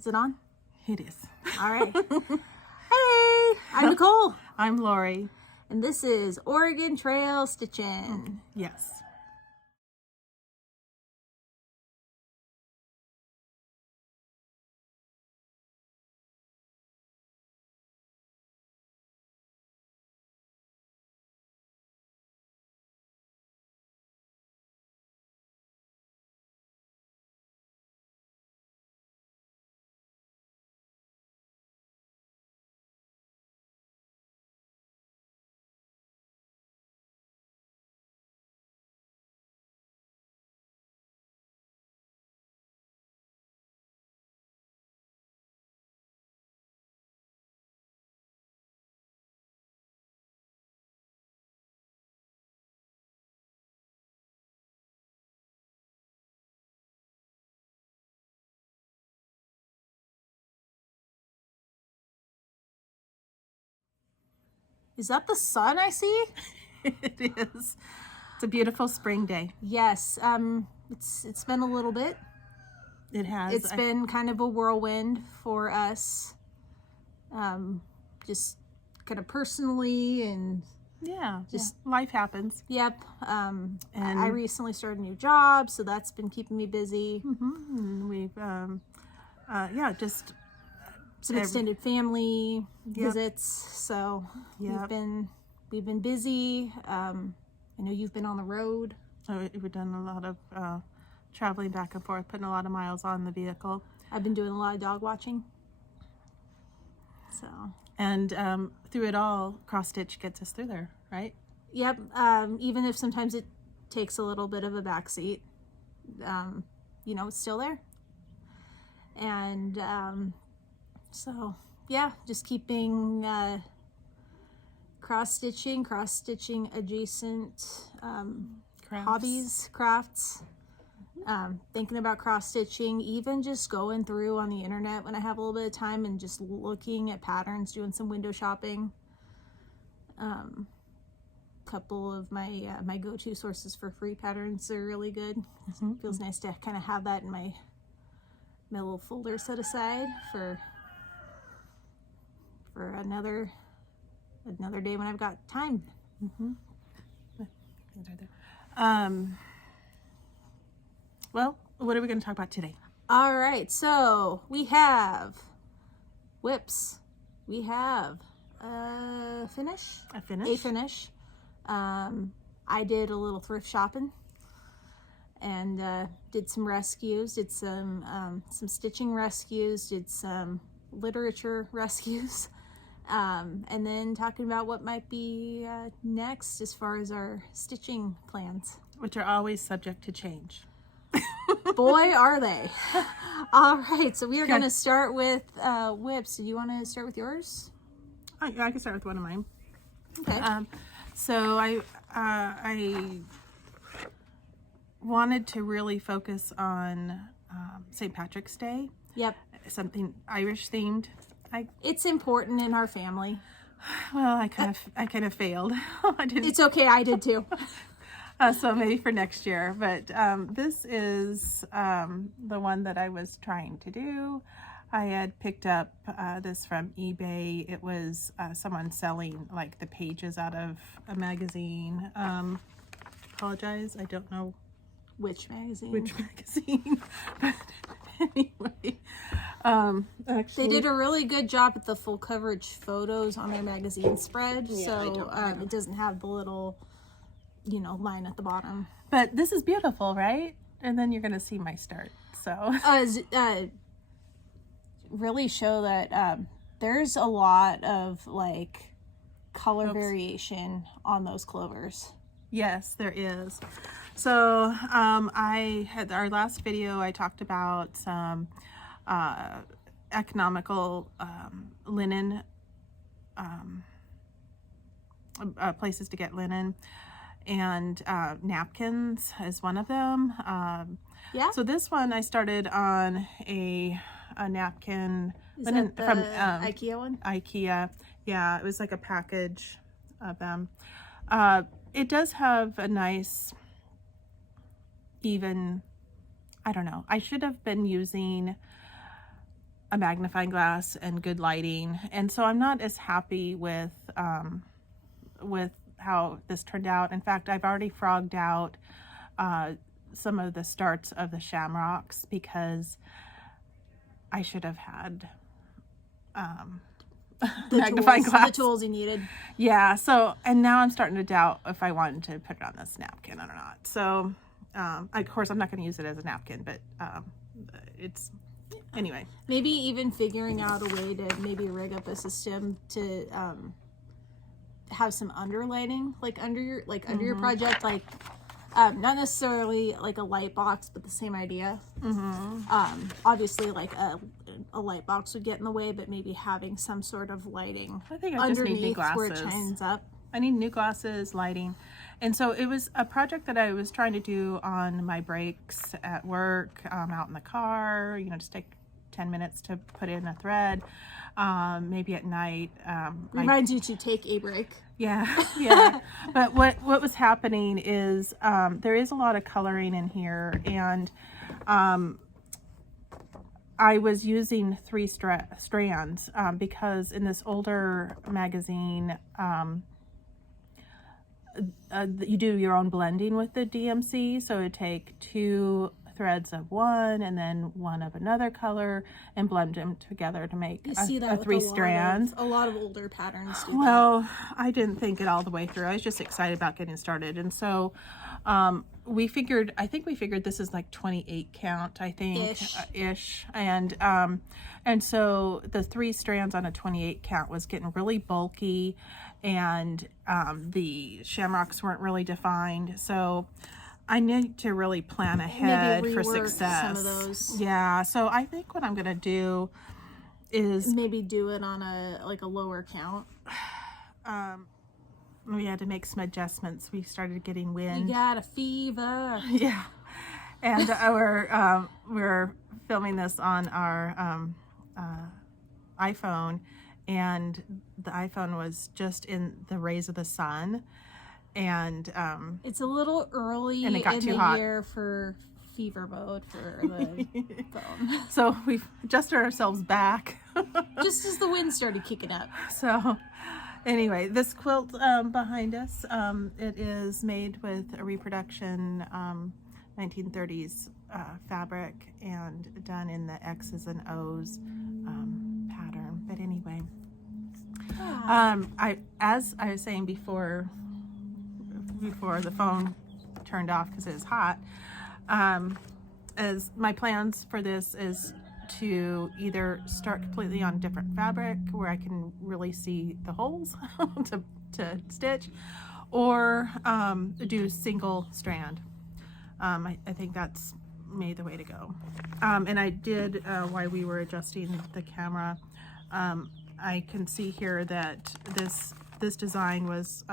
Is it on? It is. All right. Hey, I'm Nicole. I'm Lori. And this is Oregon Trail Stitchin. Yes. Is that the sun I see? It is. It's a beautiful spring day. Yes. It's been a little bit. It has. It's been kind of a whirlwind for us. Just kind of personally and just life happens. Yep. And I recently started a new job, so that's been keeping me busy. And we've just some extended family visits. So we've been busy. I know you've been on the road. So we've done a lot of traveling back and forth, putting a lot of miles on the vehicle. I've been doing a lot of dog watching. So. And through it all, cross stitch gets us through there, right? Yep. Even if sometimes it takes a little bit of a backseat, it's still there. And so yeah, just keeping cross stitching adjacent hobbies, crafts. Thinking about cross stitching, even just going through on the internet when I have a little bit of time and just looking at patterns, doing some window shopping. Couple of my go-to sources for free patterns are really good. Feels nice to kind of have that in my little folder set aside for another day when I've got time. Well, what are we going to talk about today? All right, so we have whips. We have a finish. A finish. I did a little thrift shopping and did some rescues. Did some stitching rescues. Did some literature rescues. And then talking about what might be next as far as our stitching plans, which are always subject to change. Boy, are they. All right, so we are going to start with whips. Do you want to start with yours? I can start with one of mine. Okay. So I wanted to really focus on St. Patrick's Day. Yep. Something Irish themed. It's important in our family. Well, I kind of failed. I didn't. It's okay. I did too. So maybe for next year, but this is the one that I was trying to do. I had picked up this from eBay. It was someone selling like the pages out of a magazine. Apologize, I don't know which magazine. But anyway, actually, they did a really good job at the full coverage photos on their magazine spread. Yeah, so it doesn't have the little line at the bottom. But this is beautiful, right? And then you're gonna see my start. So really show that there's a lot of like color variation on those clovers. Yes, there is. So I had our last video, I talked about some economical linen places to get linen, and napkins is one of them. So this one I started on a napkin. Is that the from IKEA one? IKEA. Yeah, it was like a package of them. It does have a nice even, I don't know, I should have been using a magnifying glass and good lighting. And so I'm not as happy with how this turned out. In fact, I've already frogged out some of the starts of the shamrocks because I should have had magnifying glass. The tools you needed. Yeah, so, and now I'm starting to doubt if I wanted to put it on this napkin or not. So, of course, I'm not going to use it as a napkin, but it's, anyway. Maybe even figuring out a way to maybe rig up a system to have some underlighting, like under your project, like not necessarily like a light box, but the same idea. Obviously, like a light box would get in the way, but maybe having some sort of lighting I think I just need new glasses. where it shines up. I need new glasses, lighting. And so it was a project that I was trying to do on my breaks at work, out in the car, you know, just take 10 minutes to put in a thread, maybe at night. Reminds you to take a break. Yeah, yeah. But what was happening is there is a lot of coloring in here, and I was using 3 strands because in this older magazine, you do your own blending with the DMC, so it would take 2 threads of one and then one of another color and blend them together to make a 3 strands. A lot of older patterns do well, I didn't think it all the way through. I was just excited about getting started. And so I think we figured this is like 28 count, I think. Ish. And so the 3 strands on a 28 count was getting really bulky, and the shamrocks weren't really defined. So I need to really plan ahead for success. Some of those. Yeah, so I think what I'm gonna do is maybe do it on a lower count. We had to make some adjustments. We started getting wind. You got a fever. Yeah, and we're filming this on our iPhone, and the iPhone was just in the rays of the sun. And it's a little early and it got in too the hot. year for fever mode for the phone. So we've adjusted ourselves back. Just as the wind started kicking up. So anyway, this quilt behind us, it is made with a reproduction 1930s fabric and done in the X's and O's pattern. But anyway, as I was saying before the phone turned off because it was hot, as my plans for this is to either start completely on different fabric where I can really see the holes to stitch, or do single strand. I think that's maybe the way to go. And I did, while we were adjusting the camera, I can see here that this design was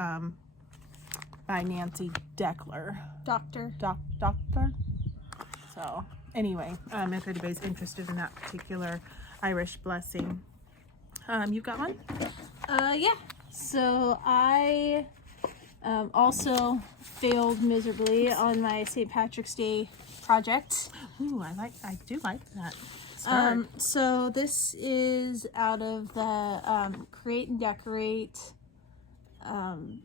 by Nancy Deckler. Doctor. So anyway, if anybody's interested in that particular Irish blessing. You've got one? Yeah. So I also failed miserably on my St. Patrick's Day project. Ooh, I do like that start. So this is out of the Create and Decorate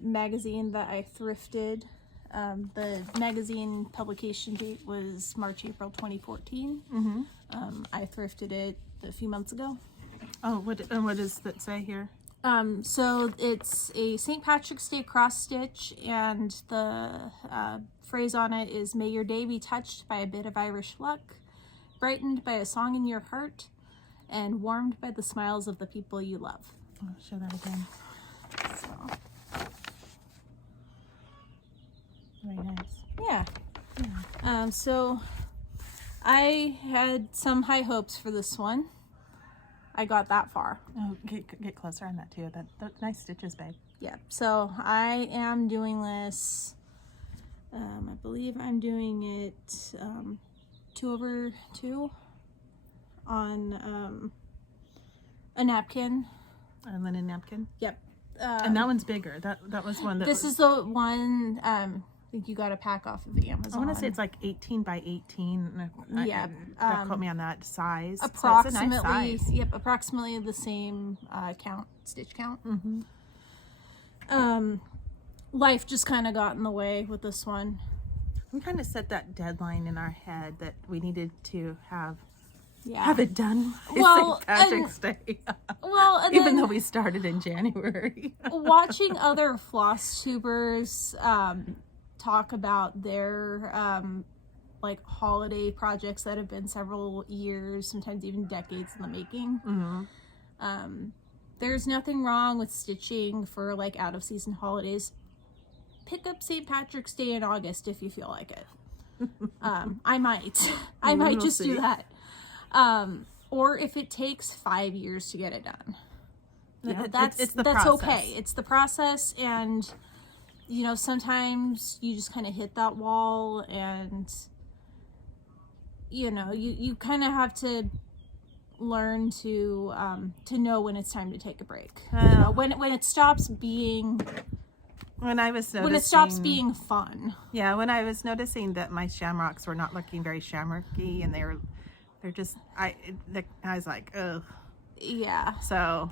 magazine that I thrifted. The magazine publication date was March-April 2014. I thrifted it a few months ago. Oh, what does that say here? So it's a St. Patrick's Day cross stitch, and the phrase on it is, "May your day be touched by a bit of Irish luck, brightened by a song in your heart, and warmed by the smiles of the people you love." I'll show that again. So, very nice. yeah. So I had some high hopes for this one. I got that far. Oh, get closer on that too. That's nice stitches, babe. Yeah. So I am doing this. I believe I'm doing it 2/2 on a napkin. A linen napkin. Yep. And that one's bigger. That was one that. This is the one think you got a pack off of Amazon. I want to say it's like 18 by 18. Yeah. Don't quote me on that size. Approximately, so it's a nice size. yep, approximately the same stitch count. Life just kind of got in the way with this one. We kind of set that deadline in our head that we needed to have it done by Well, St. Patrick's Day. Well, and Even then though we started in January. watching other Flosstubers talk about their like holiday projects that have been several years, sometimes even decades in the making. There's nothing wrong with stitching for like out of season holidays. Pick up St. Patrick's Day in August if you feel like it. I might We'll just see. do that. Or if it takes 5 years to get it done. You know, that's the that's process. okay. It's the process, and you know, sometimes you just kind of hit that wall, and you know, you kind of have to learn to know when it's time to take a break. You know, when it stops being When it stops being fun. Yeah, when I was noticing that my shamrocks were not looking very shamrocky, and they're just I was like, ugh. Yeah. So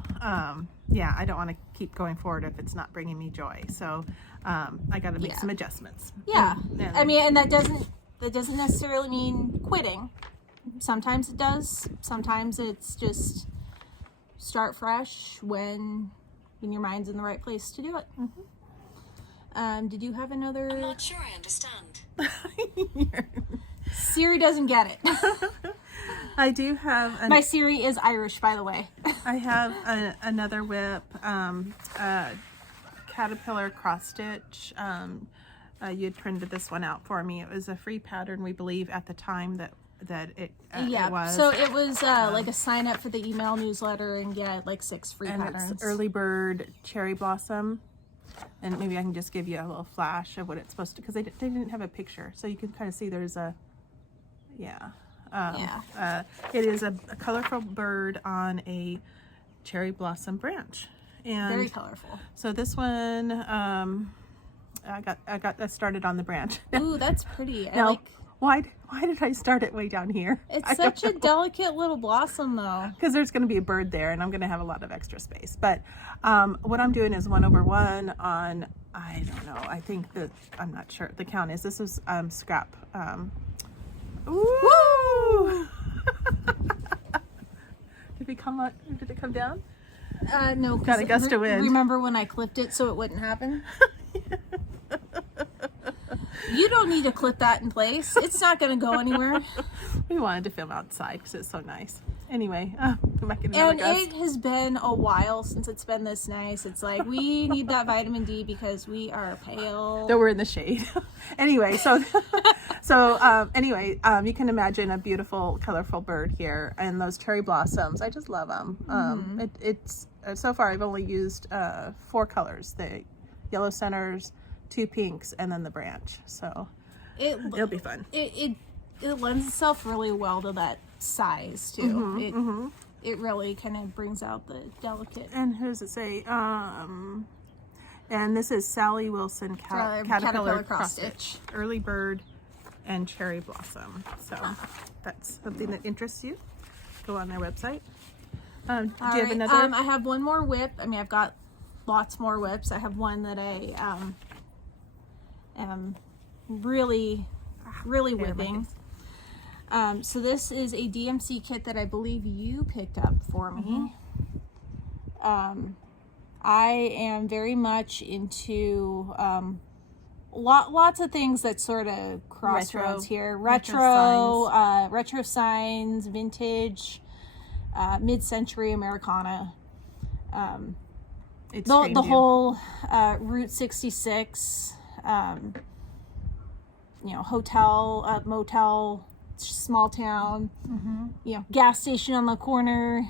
yeah, I don't want to keep going forward if it's not bringing me joy. So I got to make some adjustments. Yeah. And I mean, and that doesn't necessarily mean quitting. Sometimes it does. Sometimes it's just start fresh when your mind's in the right place to do it. Did you have another? I'm not sure I understand. Siri doesn't get it. I do have My Siri is Irish, by the way. I have another whip, caterpillar cross stitch. You had printed this one out for me. It was a free pattern, we believe, at the time that it was. So it was like a sign up for the email newsletter and get like 6 free and patterns. it's early bird cherry blossom. And maybe I can just give you a little flash of what it's supposed to, because they didn't have a picture, so you can kind of see there's a it is a colorful bird on a cherry blossom branch, and Very colorful. so this one I got started on the branch. Ooh, that's pretty. I Now, like. why did I start it way down here? It's such a delicate little blossom, though. Because there's going to be a bird there, and I'm going to have a lot of extra space. But what I'm doing is 1/1 on, I don't know, I think that, I'm not sure the count is. This is scrap. Woo! Did it come down? No. Got a gust of wind. Remember when I clipped it so it wouldn't happen? You don't need to clip that in place. It's not going to go anywhere. We wanted to film outside because it's so nice. Anyway, we might get another And gust. it has been a while since it's been this nice. It's like we need that vitamin D because we are pale. Though we're in the shade. Anyway, anyway, you can imagine a beautiful, colorful bird here, and those cherry blossoms. I just love them. It's so far I've only used 4 colors: the yellow centers, 2 pinks, and then the branch. So it'll be fun. It lends itself really well to that size too. It really kind of brings out the delicate. And who does it say? And this is Sally Wilson Caterpillar Cross Stitch, Early Bird, and Cherry Blossom. So that's something that interests you. Go on their website. Do you have another? I have one more whip. I mean, I've got lots more whips. I have one that I am really whipping. So this is a DMC kit that I believe you picked up for me. I am very much into lots of things that sort of crossroads here. Retro signs, vintage, mid-century Americana. The whole Route 66, hotel, motel, small town, gas station on the corner.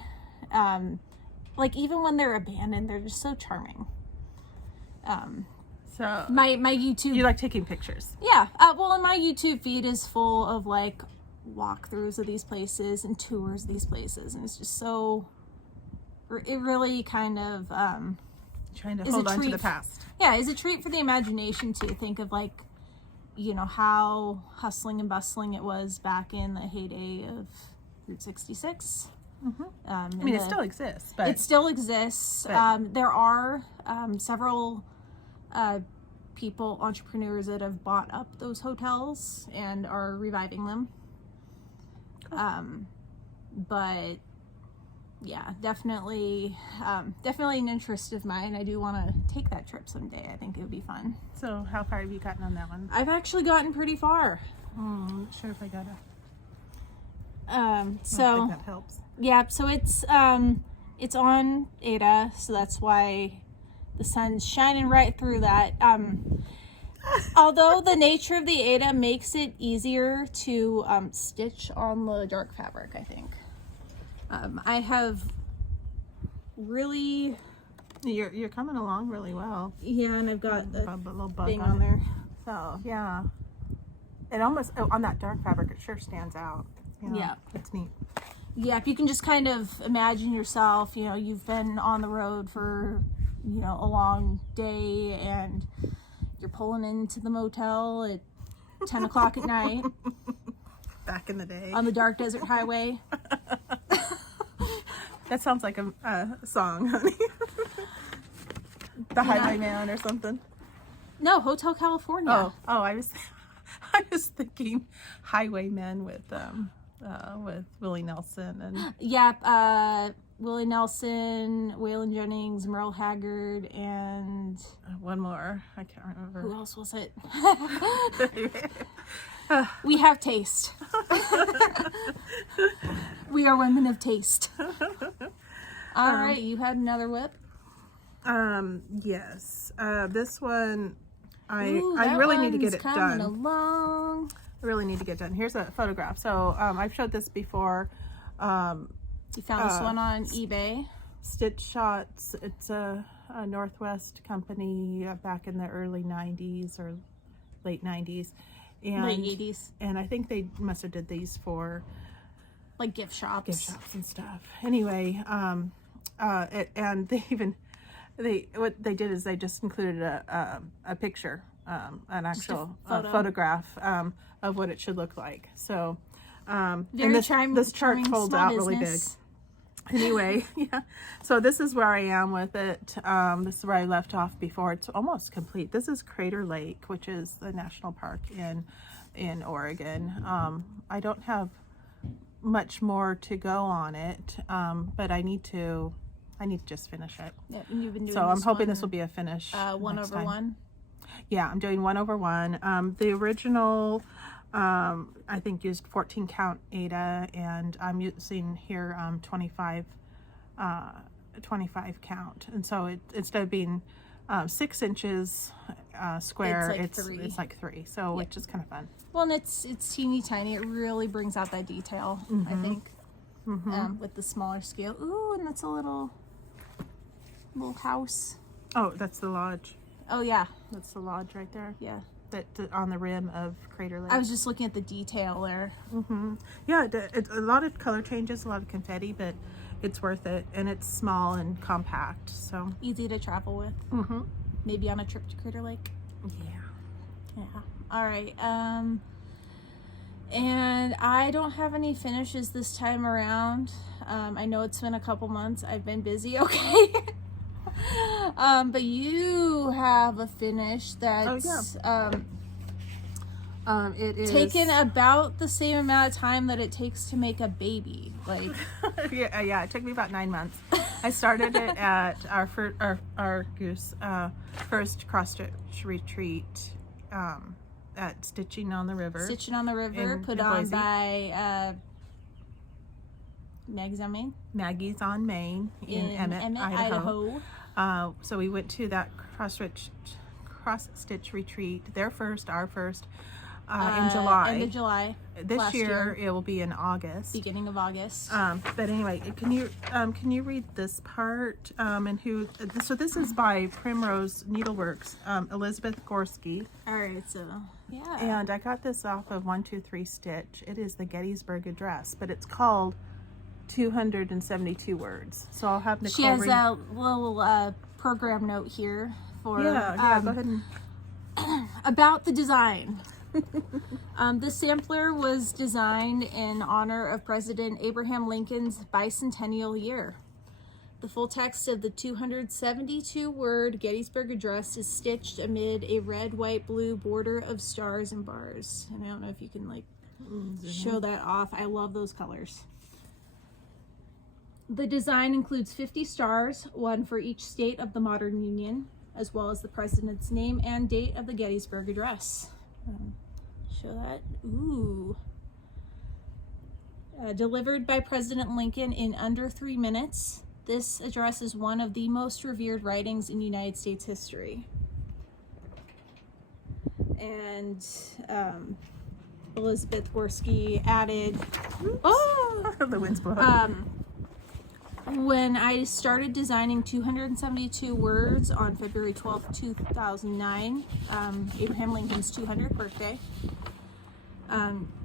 Like even when they're abandoned, they're just so charming. So my YouTube, you like taking pictures? Yeah. Well, and my YouTube feed is full of like walkthroughs of these places and tours of these places, and it's just so. It really kind of trying to hold on to the past. Yeah, is a treat for the imagination to think of like you know, how hustling and bustling it was back in the heyday of Route 66. I mean, it still exists, but it still exists. There are several people, entrepreneurs, that have bought up those hotels and are reviving them. But yeah, definitely an interest of mine. I do want to take that trip someday. I think it would be fun. So how far have you gotten on that one? I've actually gotten pretty far. I'm not sure if I got it. So I think that helps. Yeah, so it's on Ada, so that's why the sun's shining right through that. Although the nature of the Ada makes it easier to stitch on the dark fabric, I think. I have really... You're coming along really well. Yeah, and I've got the little bug thing on there. So, yeah. It almost, on that dark fabric, it sure stands out. You know, yeah. It's neat. Yeah, if you can just kind of imagine yourself, you know, you've been on the road for, you know, a long day and you're pulling into the motel at 10 o'clock at night. Back in the day. On the dark desert highway. That sounds like a song, honey. The Highwaymen or something. No, Hotel California. Oh, I was thinking Highwaymen with Willie Nelson and Willie Nelson, Waylon Jennings, Merle Haggard, and one more. I can't remember. Who else was it? We have taste. We are women of taste. All right, you had another whip? Yes. This one, I That really need to get it coming done. Along. I really need to get done. Here's a photograph. So I've showed this before. You found this one on eBay. Stitch Shots. It's a Northwest company back in the early 90s or late 90s. And, late 80s. And I think they must have did these for like gift shops and stuff. Anyway, and what they did is they just included a picture, an actual photograph of what it should look like. So, and this chart folds out really big. Anyway, yeah. So this is where I am with it. This is where I left off before. It's almost complete. This is Crater Lake, which is the national park in Oregon. I don't have much more to go on it, but I need to just finish it. Yeah, and you've been doing so I'm hoping this will be a finish. 1/1. Yeah, I'm doing 1/1. The original, I think, used 14 count Ada, and I'm using here 25 count. And so instead of being 6 inches square, it's like 3. So which is kind of fun. Well, and it's teeny tiny. It really brings out that detail, I think, with the smaller scale. Ooh, and that's a little house. Oh, that's the lodge. Oh yeah, that's the lodge right there. Yeah. That on the rim of Crater Lake. I was just looking at the detail there. Yeah, it's a lot of color changes, a lot of confetti, but it's worth it, and it's small and compact, so easy to travel with. Maybe on a trip to Crater Lake. Yeah. All right. And I don't have any finishes this time around. I know it's been a couple months. I've been busy. Okay. But you have a finish that's it is taken about the same amount of time that it takes to make a baby. Like yeah, it took me about 9 months. I started it at our first cross stitch retreat at Stitchin on the River. Stitchin on the River, put on by Maggie's on Main. Maggie's on Main in Emmett, Idaho. So we went to that cross stitch retreat. Their first, our first, in July. End of July. This year it will be in August. Beginning of August. But anyway, can you read this part? And who? So this is by Primrose Needleworks, Elizabeth Gorski. All right. So yeah. And I got this off of 123 Stitch. It is the Gettysburg Address, but it's called 272 words. So I'll have Nicole read. She has a little program note here for go ahead and about the design. The sampler was designed in honor of President Abraham Lincoln's bicentennial year. The full text of the 272-word Gettysburg Address is stitched amid a red, white, blue border of stars and bars. And I don't know if you can like show that off. I love those colors. The design includes 50 stars, one for each state of the modern Union, as well as the president's name and date of the Gettysburg Address. Show that. Ooh. Delivered by President Lincoln in under 3 minutes, this address is one of the most revered writings in United States history. And Elizabeth Gorski added, the wind's blowing. When I started designing 272 words on February 12th, 2009, Abraham Lincoln's 200th birthday,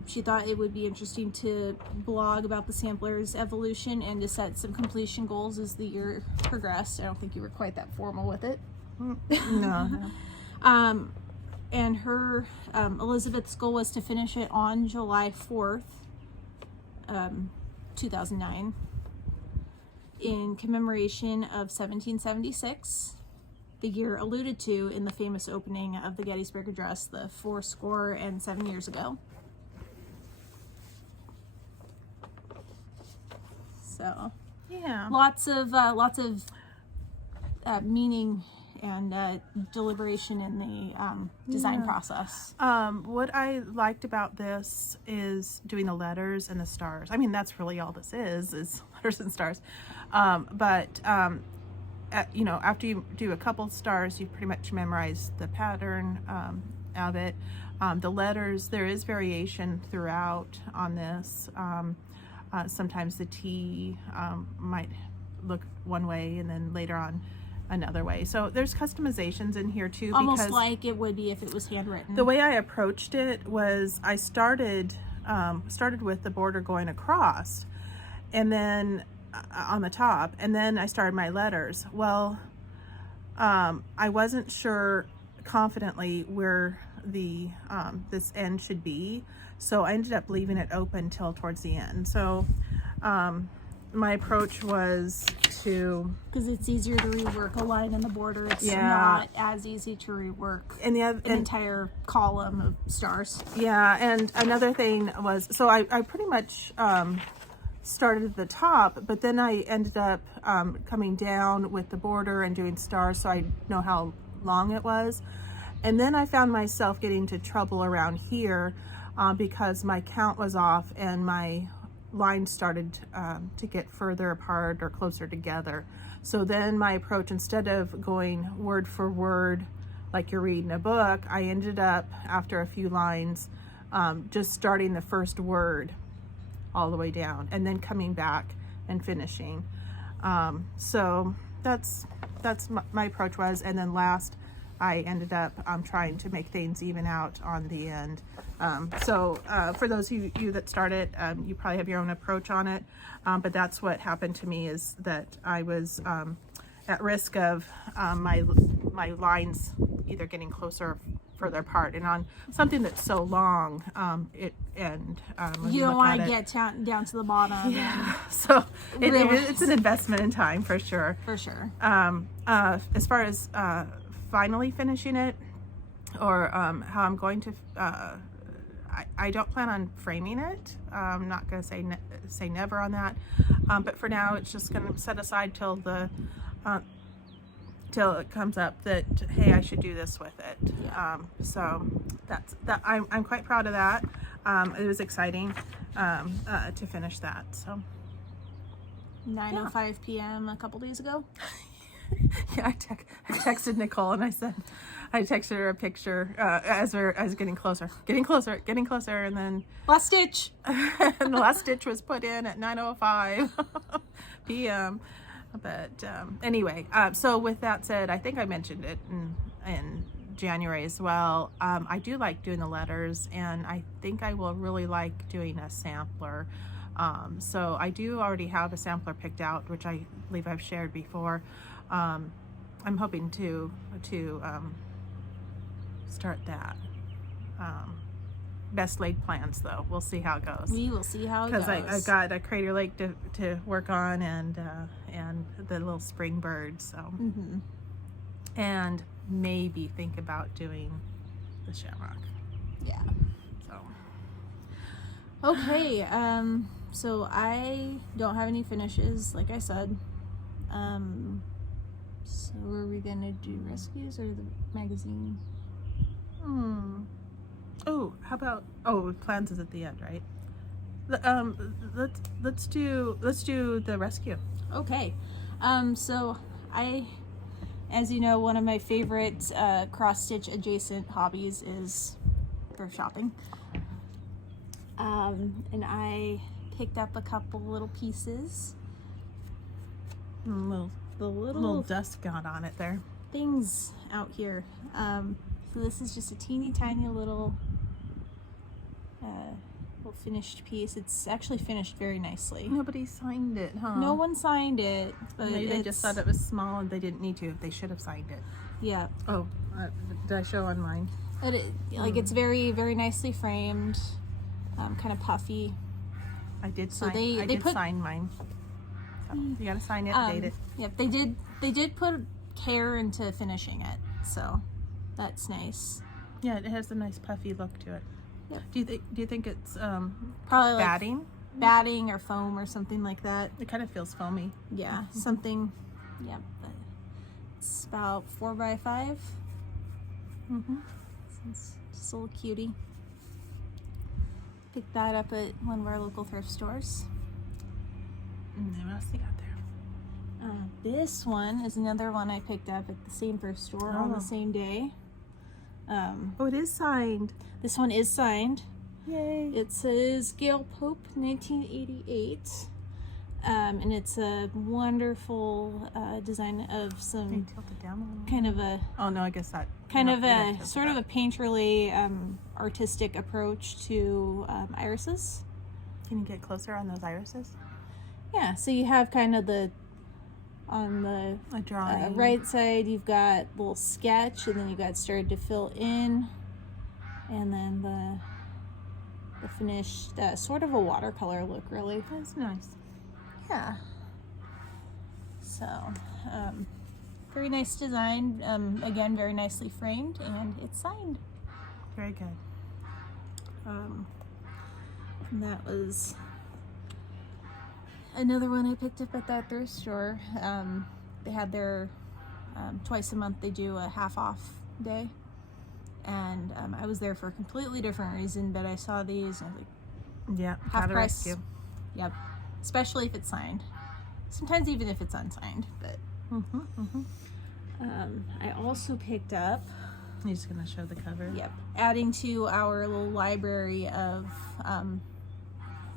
she thought it would be interesting to blog about the sampler's evolution and to set some completion goals as the year progressed. I don't think you were quite that formal with it. No. And her, Elizabeth's goal was to finish it on July 4th, 2009. In commemoration of 1776, the year alluded to in the famous opening of the Gettysburg Address, the 77 years ago. So, Yeah. lots of meaning and deliberation in the design process. What I liked about this is doing the letters and the stars. I mean, that's really all this is letters and stars. After you do a couple stars, you pretty much memorize the pattern of it. The letters, there is variation throughout on this. Sometimes the T might look one way and then later on another way. So there's customizations in here too. Almost like it would be if it was handwritten. The way I approached it was I started with the border going across and then on the top, and then I started my letters. Well, I wasn't sure confidently where the this end should be, so I ended up leaving it open till towards the end. So my approach was to, because it's easier to rework a line in the border. It's not as easy to rework an entire column of stars. Yeah, and another thing was, so I pretty much started at the top, but then I ended up coming down with the border and doing stars so I know how long it was. And then I found myself getting into trouble around here because my count was off and my lines started to get further apart or closer together. So then my approach, instead of going word for word like you're reading a book, I ended up, after a few lines, just starting the first word all the way down and then coming back and finishing. So that's my approach was. And then last, I ended up trying to make things even out on the end. For those of you that started, you probably have your own approach on it, but that's what happened to me, is that I was at risk of my lines either getting closer or further apart, and on something that's so long, you don't want to get down to the bottom. Yeah, so it's an investment in time for sure. For sure. As far as finally finishing it, or how I'm going to, I don't plan on framing it. I'm not going to say never on that, but for now it's just going to set aside till it comes up that, hey, I should do this with it. Yeah. So that's that. I'm quite proud of that. It was exciting to finish that. So 9:05 p.m. a couple days ago. Yeah, I texted Nicole and I texted her a picture as I was getting closer, and then last stitch. And the last stitch was put in at 9:05 p.m. But anyway, so with that said, I think I mentioned it in January as well. I do like doing the letters, and I think I will really like doing a sampler. So I do already have a sampler picked out, which I believe I've shared before. I'm hoping to start that. best laid plans, though. We'll see how it goes. We will see how it goes. Because I've got a Crater Lake to work on, and the little spring bird. So, and maybe think about doing the shamrock. Yeah. So, okay. So I don't have any finishes, like I said. So are we gonna do rescues or the magazine? Oh, how about plans is at the end, right? Let's do the rescue. Okay. So as you know, one of my favorite cross stitch adjacent hobbies is thrift shopping. And I picked up a couple little pieces. The little dust got on it there. things out here. So this is just a teeny tiny little finished piece. It's actually finished very nicely. Nobody signed it, huh? No one signed it, but Maybe they just thought it was small and they didn't need to. They should have signed it. Yeah. Oh, did I show on mine? It's very, very nicely framed, kind of puffy. I did So sign. they put sign mine. So you gotta sign it, date it. Yep, they did put care into finishing it, so that's nice. Yeah, it has a nice puffy look to it. Yep. Do you think it's Probably like batting? batting or foam or something like that. It kind of feels foamy. Yeah, something. Yeah, but it's about 4x5. It's just a little cutie. Picked that up at one of our local thrift stores. And then what else they got there? This one is another one I picked up at the same thrift store on the same day. Oh, it is signed. This one is signed. Yay! It says Gail Pope, 1988. And it's a wonderful design of Can some you tilt it down a little? kind of a Oh no, I guess that kind of a sort of a painterly artistic approach to irises. Can you get closer on those irises? Yeah, so you have kind of on the A drawing. right side you've got a little sketch, and then you got started to fill in, and then the finished sort of a watercolor look, really. That's nice. Yeah. So, very nice design. Again, very nicely framed, and it's signed. Very good. And that was another one I picked up at that thrift store. They had their twice a month they do a half off day, and I was there for a completely different reason, but I saw these and I was like, Yeah, half gotta price. rescue. Yep, especially if it's signed. Sometimes even if it's unsigned, but I also picked up, You're just gonna show the cover. yep, adding to our little library of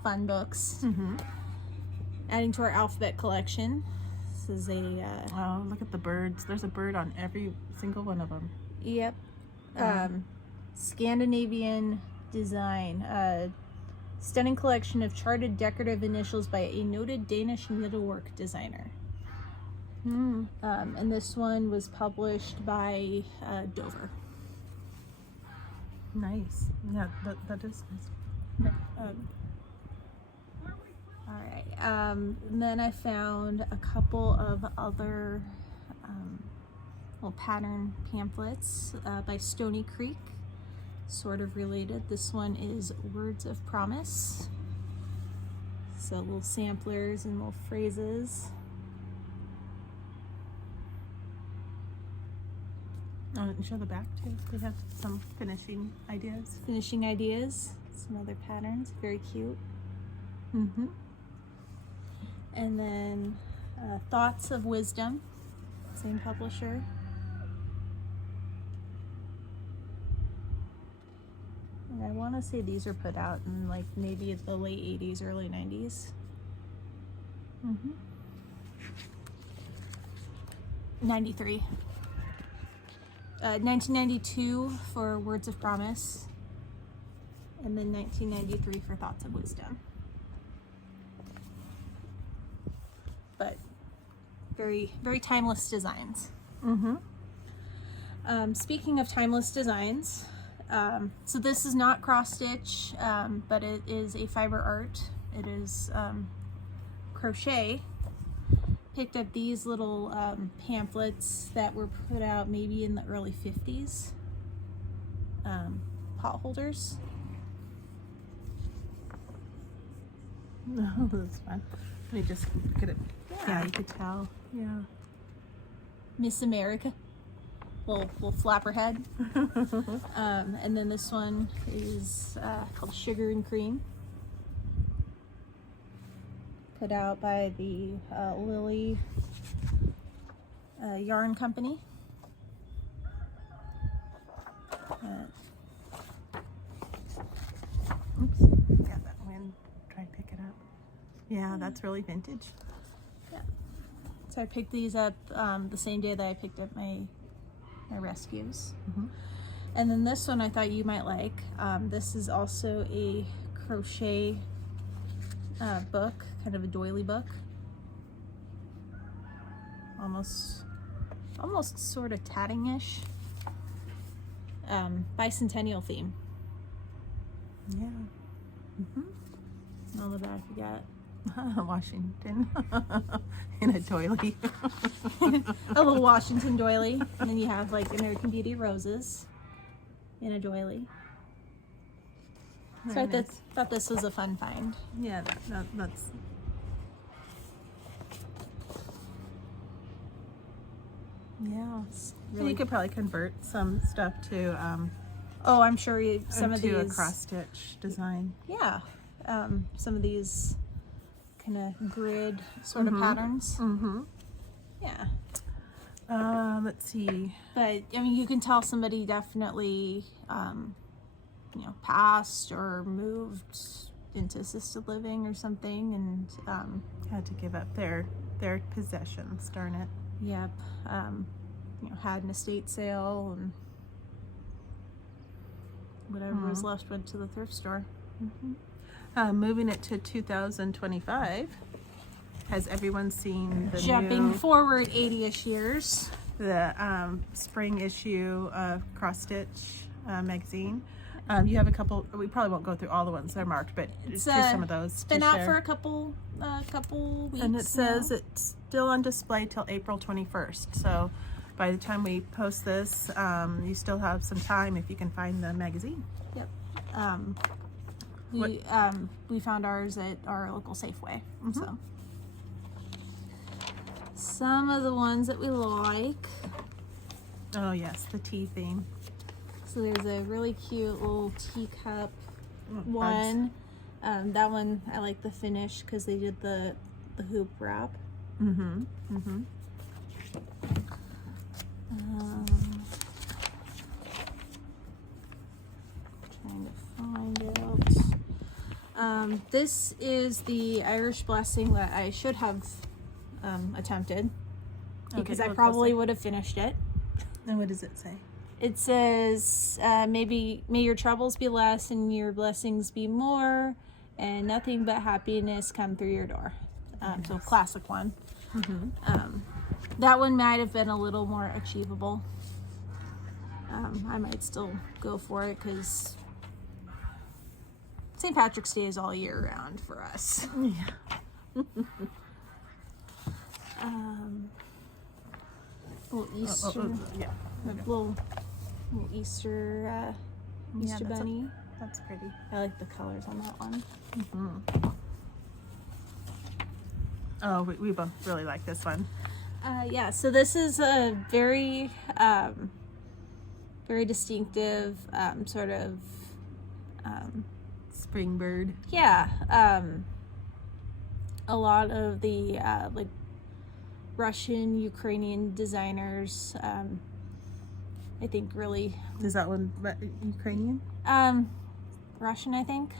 fun books. Adding to our alphabet collection. This is a Oh, look at the birds. There's a bird on every single one of them. yep, Scandinavian design. Stunning collection of charted decorative initials by a noted Danish needlework designer. And this one was published by Dover. Nice. Yeah, that is nice. All right. And then I found a couple of other little pattern pamphlets by Stony Creek, sort of related. This one is Words of Promise. So little samplers and little phrases. Oh, and show the back too. They have some finishing ideas. Finishing ideas. Some other patterns. Very cute. And then Thoughts of Wisdom. Same publisher. And I want to say these were put out in like maybe the late 80s, early 90s. 93. 1992 for Words of Promise. And then 1993 for Thoughts of Wisdom. But very, very timeless designs. Speaking of timeless designs, So this is not cross stitch, but it is a fiber art. It is crochet. Picked up these little pamphlets that were put out maybe in the early 50s. Pot holders. Oh, that's fun. Let me just get it. Yeah, you could tell. Yeah. Miss America. Little flapper head. And then this one is called Sugar and Cream. Put out by the Lily Yarn Company. Oops. Got that wind. Try to pick it up. Yeah, that's really vintage. Yeah. So I picked these up the same day that I picked up my rescues. And then this one I thought you might like. This is also a crochet book, kind of a doily book. Almost sort of tatting-ish. Bicentennial theme. Yeah. On the back you got Washington in a doily. a little Washington doily, and then you have like American Beauty roses in a doily. So I thought this was a fun find. Yeah, that's. Yeah, Really, you could probably convert some stuff to oh, I'm sure some of these a cross stitch design. Yeah, some of these kind of grid sort of patterns. Yeah. Let's see. But I mean, you can tell somebody definitely, passed or moved into assisted living or something, and had to give up their possessions. Darn it. yep, had an estate sale, and whatever was left went to the thrift store. Moving it to 2025. Has everyone seen the Jumping new, forward 80-ish years. the spring issue of Cross Stitch magazine? You have a couple. We probably won't go through all the ones that are marked, but It's choose some of those. It's been to out share. for a couple weeks. And it says now. it's still on display till April 21st. So by the time we post this, you still have some time if you can find the magazine. Yep. We found ours at our local Safeway. So some of the ones that we like. Oh yes, the tea theme. So there's a really cute little teacup Bugs. one. That one I like the finish because they did the hoop wrap. Trying to find out. This is the Irish blessing that I should have attempted because I probably would have finished it. And what does it say? It says, may your troubles be less and your blessings be more, and nothing but happiness come through your door. So classic one. That one might have been a little more achievable. I might still go for it because St. Patrick's Day is all year round for us. Yeah. Little Easter, Yeah. little Easter Yeah, bunny. That's pretty. I like the colors on that one. Oh, we both really like this one. Yeah, so this is a very, very distinctive sort of, Spring bird. yeah, a lot of the like Russian, Ukrainian designers, I think really, Is that one Ukrainian? Russian, I think.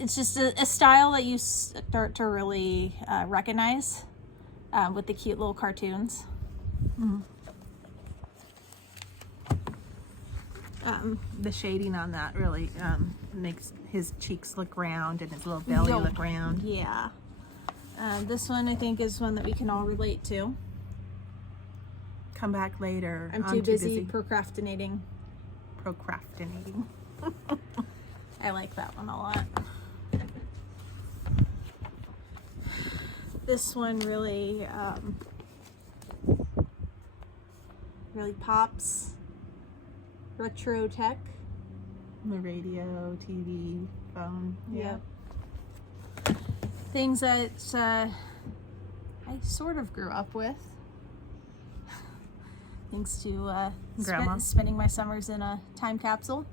It's just a style that you start to really recognize with the cute little cartoons. The shading on that really makes his cheeks look round and his little belly look round. Yeah. This one I think is one that we can all relate to. Come back later. I'm too busy procrastinating. procrastinating. I like that one a lot. This one really, really pops. Retro tech. The radio, TV, phone. Yeah. Things that I sort of grew up with. Thanks to Grandma. spending my summers in a time capsule.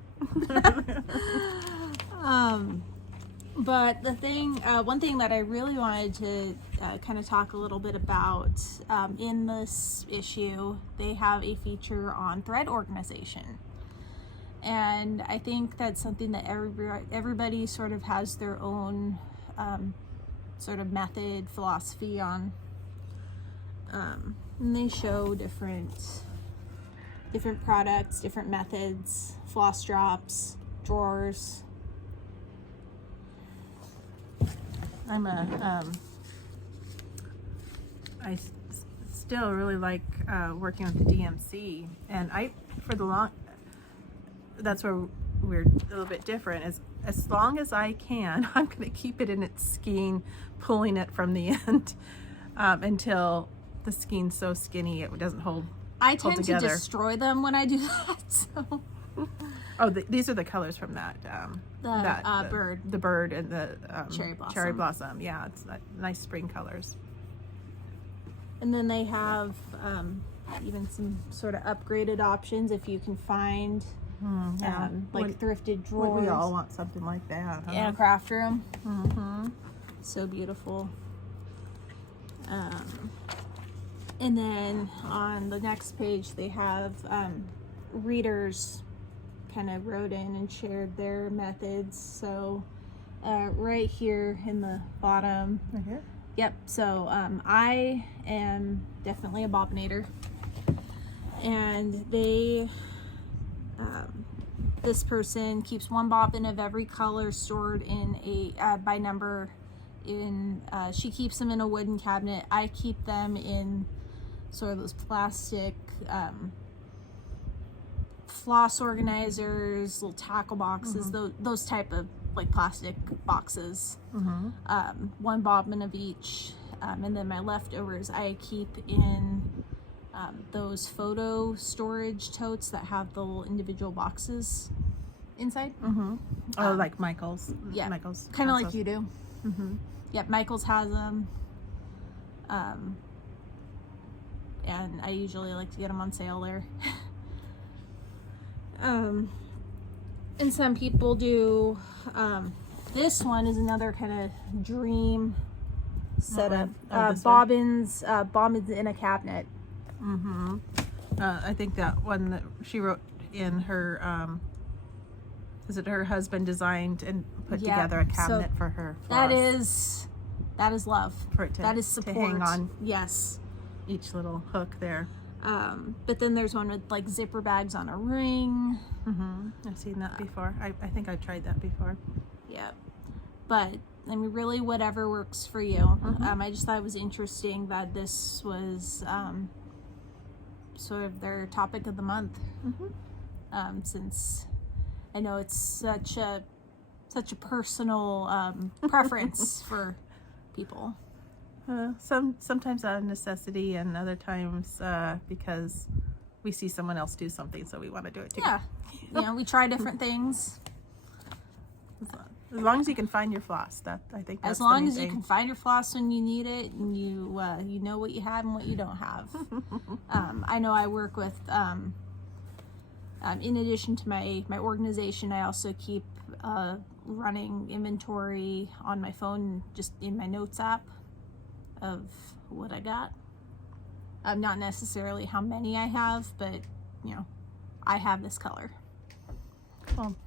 But the thing, one thing that I really wanted to kind of talk a little bit about in this issue, they have a feature on thread organization. And I think that's something that everybody sort of has their own sort of method, philosophy on. And they show different products, different methods, floss drops, drawers. I still really like working with the DMC, and that's where we're a little bit different. As long as I can, I'm going to keep it in its skein, pulling it from the end until the skein's so skinny it doesn't hold. I tend together. to destroy them when I do that. So. Oh, these are the colors from that. Bird. The bird and the cherry blossom. Yeah, it's nice spring colors. And then they have even some sort of upgraded options if you can find like thrifted drawers. We all want something like that. Huh? In a craft room. Mm-hmm. So beautiful. And then on the next page they have readers kind of wrote in and shared their methods. So right here in the bottom. Right here? Yep. So I am definitely a bobbinator. And they this person keeps one bobbin of every color stored in a by number in she keeps them in a wooden cabinet. I keep them in sort of those plastic floss organizers, little tackle boxes, those type of like plastic boxes. One bobbin of each, and then my leftovers I keep in those photo storage totes that have the little individual boxes inside. Oh, like Michael's. Yeah, Michael's. kind of like you do. Yep, Michael's has them. And I usually like to get them on sale there. And some people do, this one is another kind of dream setup. Bobbins in a cabinet. I think that one that she wrote in her, is it her husband designed and put together a cabinet for her floss. That is love. For it to, that is support. To hang on. Yes. Each little hook there. But then there's one with like zipper bags on a ring. I've seen that before. I think I've tried that before. Yeah. But I mean, really, whatever works for you. I just thought it was interesting that this was sort of their topic of the month. Since I know it's such a personal preference for people. Sometimes out of necessity, and other times because we see someone else do something, so we want to do it too. Yeah, we try different things. As long as you can find your floss, that I think. That's as long the main as you thing. can find your floss when you need it, and you know what you have and what you don't have. I know I work with. In addition to my organization, I also keep running inventory on my phone, just in my notes app, of what I got. Not necessarily how many I have, but I have this color. Cool.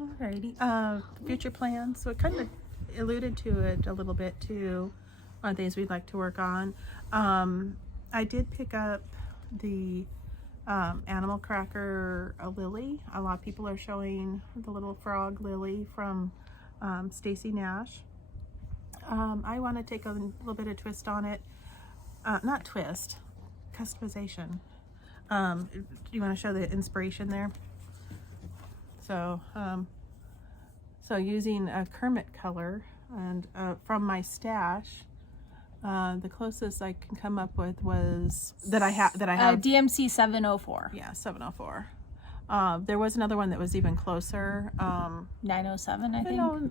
Alrighty. Future plans. So it kind of alluded to it a little bit too, on things we'd like to work on. I did pick up the animal cracker lily. A lot of people are showing the little frog lily from Stacy Nash. I want to take a little bit of twist on it. Not twist, customization. Do you want to show the inspiration there? So, so using a Kermit color and from my stash, the closest I can come up with was that I have DMC 704. Yeah, 704. There was another one that was even closer. 907, I think. No,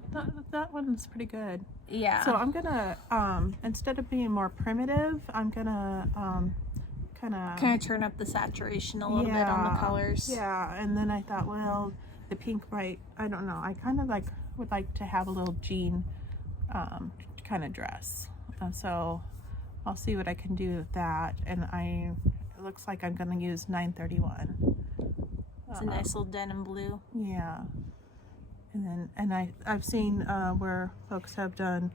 that one's pretty good. Yeah. So I'm gonna instead of being more primitive, I'm gonna kind of turn up the saturation a little bit on the colors. Yeah, and then I thought, well, the pink might, I don't know. I kind of would like to have a little jean kind of dress. So I'll see what I can do with that. And it looks like I'm gonna use 931. It's a nice little denim blue. Yeah. And I've seen where folks have done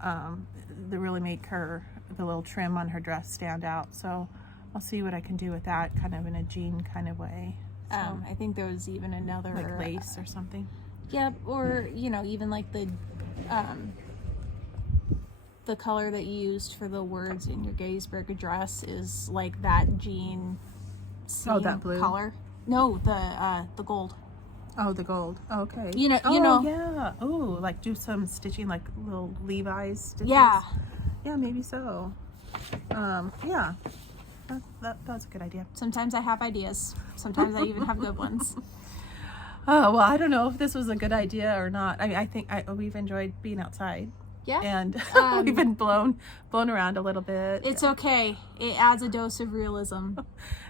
that really make the little trim on her dress stand out. So I'll see what I can do with that, kind of in a jean kind of way. So, I think there was even another like lace or something. Yep, or even like the color that you used for the words in your Gettysburg Address is like that jean seam that blue color. No, the gold. Oh, the gold. Okay. You know. Yeah. Oh, like do some stitching, like little Levi's stitches. Yeah. Yeah, maybe so. Yeah. That's a good idea. Sometimes I have ideas. Sometimes I even have good ones. Oh, well, I don't know if this was a good idea or not. I mean, I think we've enjoyed being outside. Yeah. And we've been blown around a little bit. It's okay. It adds a dose of realism.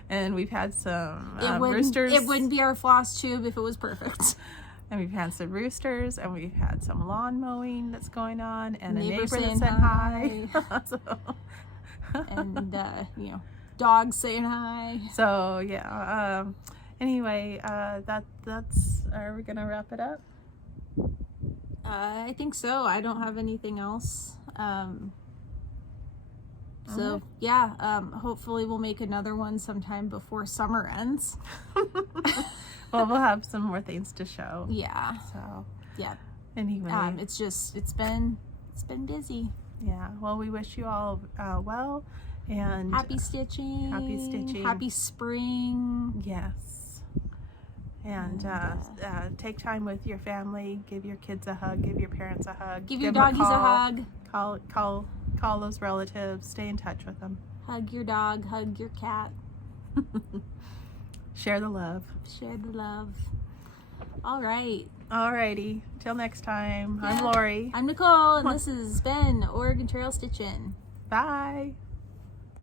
And we've had some roosters. roosters. It wouldn't be our Flosstube if it was perfect. And we've had some roosters, and we've had some lawn mowing that's going on, and Neighbor a neighbor that saying said hi. hi. And dogs saying hi. So yeah. Anyway, that's. Are we gonna wrap it up? I think so. I don't have anything else. So yeah, hopefully we'll make another one sometime before summer ends. Well, we'll have some more things to show. Yeah. So yeah. Anyway, it's been busy. Yeah. Well, we wish you all well and happy stitching. Happy stitching. Happy spring. Yes. And take time with your family. Give your kids a hug. Give your parents a hug. Give your doggies a hug. Call those relatives. Stay in touch with them. Hug your dog. Hug your cat. Share the love. Share the love. All right. Alrighty. Till next time. Yeah. I'm Lori. I'm Nicole, and this has been Oregon Trail Stitchin. Bye.